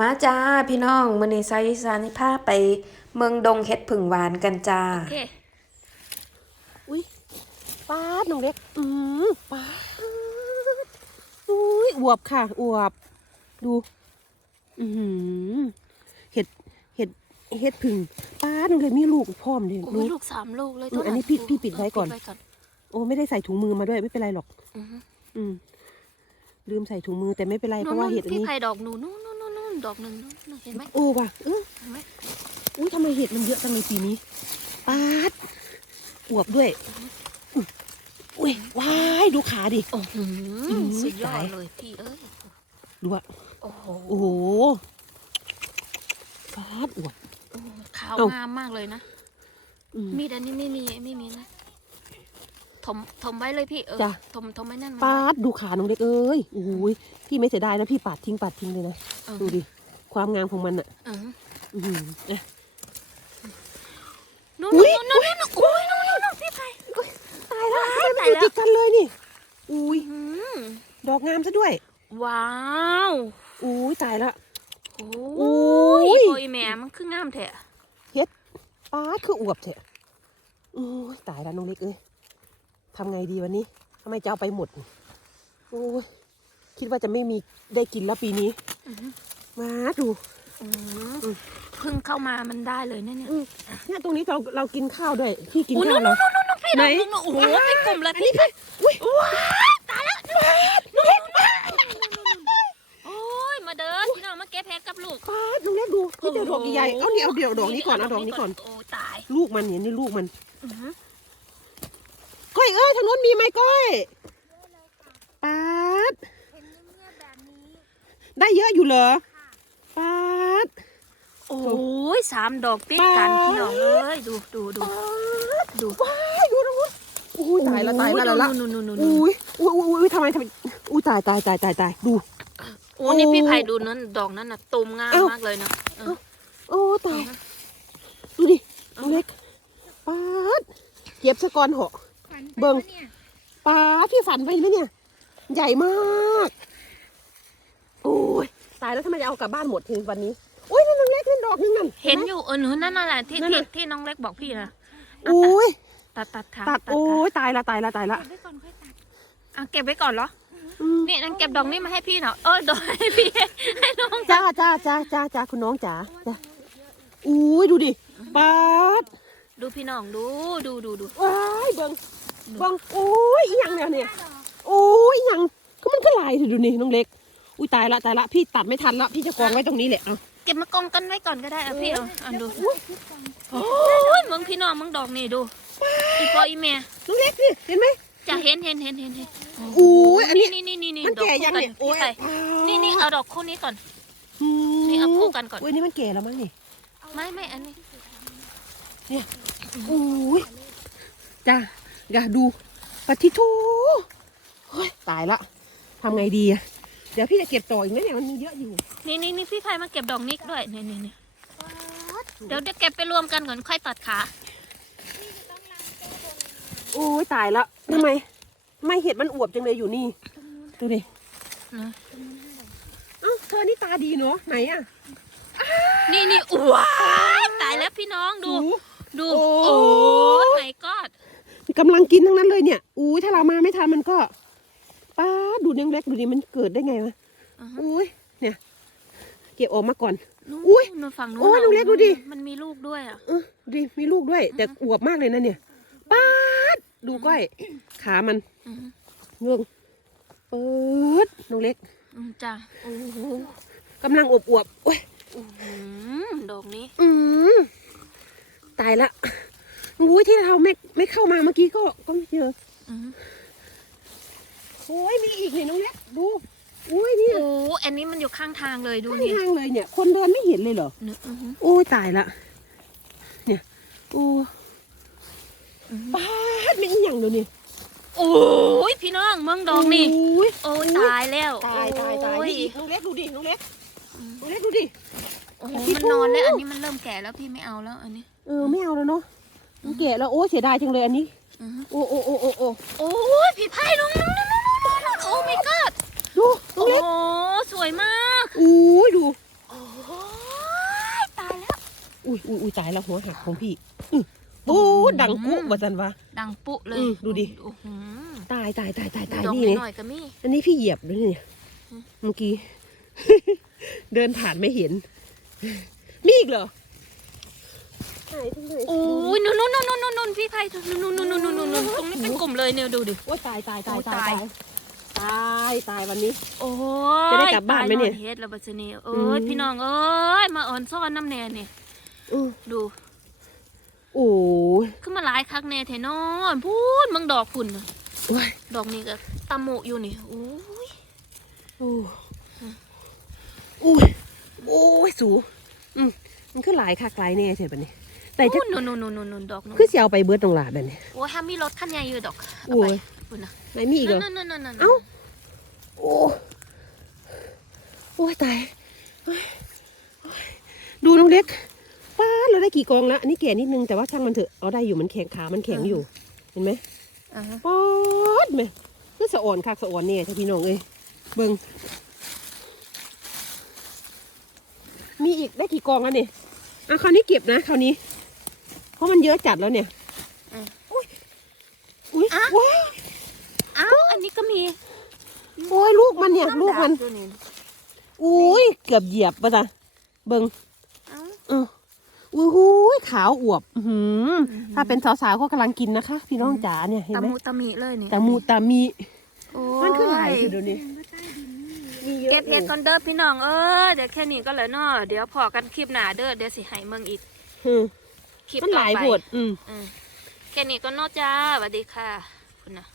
มาจ้าพี่น้องมื้อนี้สาวอีสานนี่พาไปเมืองดงเฮ็ดผึ่งหวานกันจ้าโอเคอุ้ยป้าดน้องเล็กอืมป้าดอุ้ยอวบค่ะอวบ ดู อือหือเห็ดเห็ดเห็ดผึ่งป้าดน้องเล็กมีลูกพร้อมเลยโอ้ดูยลูกสามลูกเลยอืมอันนี้พี่พี่ปิดไว้ก่อน ปิดไว้ก่อนโอ้ไม่ได้ใส่ถุงมือมาด้วยไม่เป็นไรหรอก อือฮึอืมลืมใส่ถุงมือแต่ไม่เป็นไรเพนู่นราะว่านู่นเห็ดอันพี่นี้ไผ่ดอกหนูนู่นนู่นนู่นนู่น ดอกหนึ่งนู่นนู่นเห็นไหมโอ้ว่ะเออเห็นไหมอุ้ยทำไมเห็ดมันเยอะจังเลยปีนี้ป้าดอวบด้วยอุ๊ยอุ้ยว้ายดูขาดิโอ้โหอืมสุดยอตาดยเลยพี่เอ้ยดูอะโอ้โหโอ้โหฟาดอวดโอ้โหขาวเอ้างามมากเลยนะอืมมีดอันนี้ไม่มีไม่มีนะ ถมถมไว้เลยพี่เออจ้ะ ถมถมไว้นั่นฟาดดูขาน้องเด็กเอ้ยโอ้ยพี่ไม่เสียดายนะพี่ปาดทิ้งปาดทิ้งเลยนะเออดูดิความงามของมันอะเอออื้อหือเอ๊ะนู่นอุ๊ย นู่นนู่นนู่นโอ้ยนู่นนู่นนู่นพี่ไผ่ตายแล้วตายมันอยู่แล้ว ติดกันเลยนี่อุ้ยอืมดอกงามซะด้วยว้าวอุ้ยตายละ โอ้โอ้ยยโอ้ยแหม่มันคืองามแท้ฟาดคืออวบเถอะโอ้ยตายแล้วน้องเล็กเอ้ย ทำไงดีวันนี้ทำไมจะเอาไปหมดโอ้ยคิดว่าจะไม่มีได้กินแล้วปีนี้ อือฮึมาดูอืมเพิ่งเข้ามามันได้เลยเนี่ยเนี่ยอืมเนี่ยตรงนี้เราเรากินข้าวด้วยพี่กินโอ้ยข้าวนู่เรานนู่นนู่นพี่ไหนนู่นนู่นโอ้โหเป็นกลุ่มเลยพี่อุ้ยโอ้ยมาเด้อพี่น้องมาเก็บเพชรกับลูกป้าดน้องเล็กดูพี่เจอดอกใหญ่ๆเอานี่เอาเดี๋ยวดอกนี้ก่อนเอาดอกนี้ก่อน โอ้ตายลูกมันเนี่ยนี่ลูกมัน อือฮึก้ อยเอ้ยทางโน้นมีไหมก้อยป้าดได้เยอะอยู่เหรอป้าดโอ้ยสามดอกติดกันปาดพี่น้องเอ้ยดูดูดูป้าดดูว้ายดูตรงนู้นอุ้ยตายละตายละตายละนู่นนู่นนู่นนู่นอุ้ยอุ้ยอุ้ยอุ้ยทำไมทำไมอุ้ยตายตายตายตายตายดูโอ้นี่พี่ไผ่ดูนั้นดอกนั้นน่ะตูมงามเอ้ามมากเลยนะเออโอ้ตายดูดิน้องเล็กป้าดเก็บสะกอนเหาะ เบิ่งป้าดพี่ฝันไปไหมเนี่ย ใหญ่มากโอ้ยตายแล้วทำไมจะเอากลับบ้านหมดทีวันนี้อุ้ยนั่นน้องเล็กนั่นดอกนึงนั่นเห็นอยู่เออหนูนั่นน่ะแหละที่นั่นที่น่ะที่น้องเล็กบอกพี่นะอุ้ยตัดตัดขาตัดขาโอ้ยตายละตายละตายละอะเก็บไว้ก่อนเหรออืมนี่นั่นเก็บดอกนี้มาให้พี่หน่อยเออดอกให้พี่ให้น้องจ้าจ้าจ้าจ้าจ้าคุณน้องจ๋าจ้าอุ้ยดูดิป้าดดูพี่น้องดูดูดูดูว้ายเบิ่ง เบิ่งโอ้ยอีหยังเนี่ยเนี่ยโอ้ยอีหยังก็มันก็ลายเถอะดูนี่น้องเล็ก อุ้ยตายละตายละพี่ตัดไม่ทันละพี่จะกองไว้ตรงนี้แหละเอาเก็บมากองกันไว้ก่อนก็ได้อะพี่เอาอะดูโอ้ยมึงพี่น้องมึงดอกนี่ดูอีปออีเมียน้องเล็กนี่เห็นไหมจะเห็นเห็นเห็นเห็นเห็นอุ้ยอันนี้นี่นี่นี่นี่มันดอกแก่คู่ยังกันเนี่ยโอ้พี่ยไผ่นี่นี่เอาดอกคู่นี้ก่อนอืมนี่เอาคู่กันก่อนอุ้ยนี่มันแก่แล้วมั้งนี่ไม่ไม่อันนี้อุ้ยจ้า อย่าดูปฏิทูเฮ้ยตายละทำไงดีอะเดี๋ยวพี่จะเก็บต่ออีกนะเนี่ยมันมีเยอะอยู่นี่นี่นี่พี่ไผ่มาเก็บดอกนี้ด้วยนี่นี่นี่เดี๋ยวจะเก็บไปรวมกันก่อนค่อยตัดขาโอ้ยตายละทำไมทำไม่เห็ดมันอวบจังเลยอยู่นี่ดูดินะเอ้าเธอนี่ตาดีเนาะไหนอะนี่นี่ว้ายตายแล้วพี่น้องดูหูดูโอ้โอ้ยไหน กอดกำลังกินทั้งนั้นเลยเนี่ยอุ้ยถ้าเรามาไม่ทันมันก็ป้าดดูยังเล็กดูดิมันเกิดได้ไงวะอุ้ยเนี่ย เก็บออกมาก่อนอุ๊ยนู่นฝั่งนู้นโอ้ยน่ะดูเล็กดูดิมันมีลูกด้วยอะเออดิมีลูกด้วย แต่อวบมากเลยนะเนี่ยป้าดดูก้อย ขามันอือฮึเงืองเปิดน้องเล็กอืมจ้ะโอ้โหกำลังอวบอวบๆโอ้ยอืมดอกนี้ อืมตายละ อุ้ยที่เราไม่ไม่เข้ามาเมื่อกี้ก็ก็ไม่เจออืมโอ้ยมีอีกเนี่ยน้องเล็กดูอุ้ยเนี่ยโอ้อันนี้มันอยู่ข้างทางเลยดูข้างนี่ทางเลยเนี่ย คนเดินไม่เห็นเลยเหรอนึกอือฮึโอ้ยตายละเนี่ยโอ้อือฮึป้าดไม่อีหยังเลยนี่โอ้ยพี่น้องเมืองดอกนี่อุ้ยโอ้ยตายแล้วตายตายตายโอ้นี่อีกน้องเล็กดูดิน้องเล็กน้องเล็กดูดิ โอ้โหมันนอนแล้วอันนี้มันเริ่มแก่แล้วพี่ไม่เอาแล้วอันนี้ เออไม่เอาแล้วเนาะ มันแก่แล้วโอ้ยเสียดายจังเลยอันนี้อือฮึโอ้โอ้โอ้โอ้โอ้โอ้ยพี่ไพ่น้องน้องน้องน้องน้องน้องโอ้ my god ดูน้องโอ้เล็กสวยมากอุ้ยดูโอ้โหอุ้ยอุ้ยอุ้ยตายแล้วหัวหักของพี่อื้อโอ้ดังกุว่าจันวะ ดังปุเลยอืมดูดิ โอ้โหตายตายตายตายตายดอกนี่นิดนี่หน่อยก็มีอันนี้พี่เหยียบด้วยเนี่ยเมื่อกี้ เดินผ่านไม่เห็น มีอีกเหรอ หายไปเลยโอ้ยนู่นนู่นนู่นนู่นนู่นพี่ไผ่นู่นนู่นนู่นนู่นนู่นนู่นตรงนี้เป็นกลุ่มเลยเนี่ยดูดิ โอ้ยตายตายตายโอ้ตายตายตายตายวันนี้ โอ้ยจะได้กลับบ้านไหมเนี่ยตอเฮ็ดแล้วบัดนี้เอ้อืยมพี่น้องเอ้ยมาอ่อนซ่อนน้ำแน่เนี่ยอือดูโอ้ยขึ้นมาหลายคักแน่แท้นอนพูดมึงดอกพุ่นน่ะโอ้ยดอกนี้ก็ตะโมอยู่นี่โอ้ยโอ้โอ้ยโอ้ยสูอืมมันคือหลายคักหลายแน่ใช่ปะเนี่ย แต่จะนู่นนู่นนู่นนู่นนู่นดอกนู่นคือเสียเอาไปเบิดตรงหลาแบบนี้โอ้ยถ้ามีรถคันใหญ่อยู่ดอกเอาโอ้ไปยพุ่นน่ะไหนมีอีกเหรอนั่นนั่นนั่นนั่นเอ้าโอ้โอ้ยตายเฮ้ยเฮ้ยดูน้องเล็กป้าดเราได้กี่กองแล้วอันนี้แก่นิดนึงแต่ว่าช่างมันเถอะเอาได้อยู่มันแข็งขามันแข็งอยู่เห็นไหมอ่าฮะป๊อดไหมคือสะอ่อนคักสะอ่อนเนี่ยใช่พี่น้องเอ้ยเบิ่งมีอีกได้กี่กองแล้วเนี่ยอะคราวนี้เก็บนะคราวนี้ เพราะมันเยอะจัดแล้วเนี่ยอุ้ยอุ้ยว้ายอ้าวอันนี้ก็มี โอ้ยลูกมันเนี่ย ลูกมันตัวนี้อุ้ยเกือบเหยียบปะจ๊ะเบิ่งเอ้าเอออุ้ยหูยขาวอวบอื้อหือถ้าเป็นสาวๆก็กำลังกินนะคะ พี่น้องจ๋าเนี่ยเห็นตะไหมมูตะมีเลยนี่ตามูตามีโอ้มันคือหลายคือเดี๋ยวนี้มีเยอะเก็บเห็ดก่อนเด้อพี่น้องเออเดี๋ยวแค่นี้ก็เลยเนาะเดี๋ยวพอกันคลิปหน้าเด้อเดี๋ยวสิให้เมืองอีกอืม คลิปมันหต่อลายไปบทอืม อืมแค่นี้ก็เนอกจ้าสวัสดีค่ะคุณนะ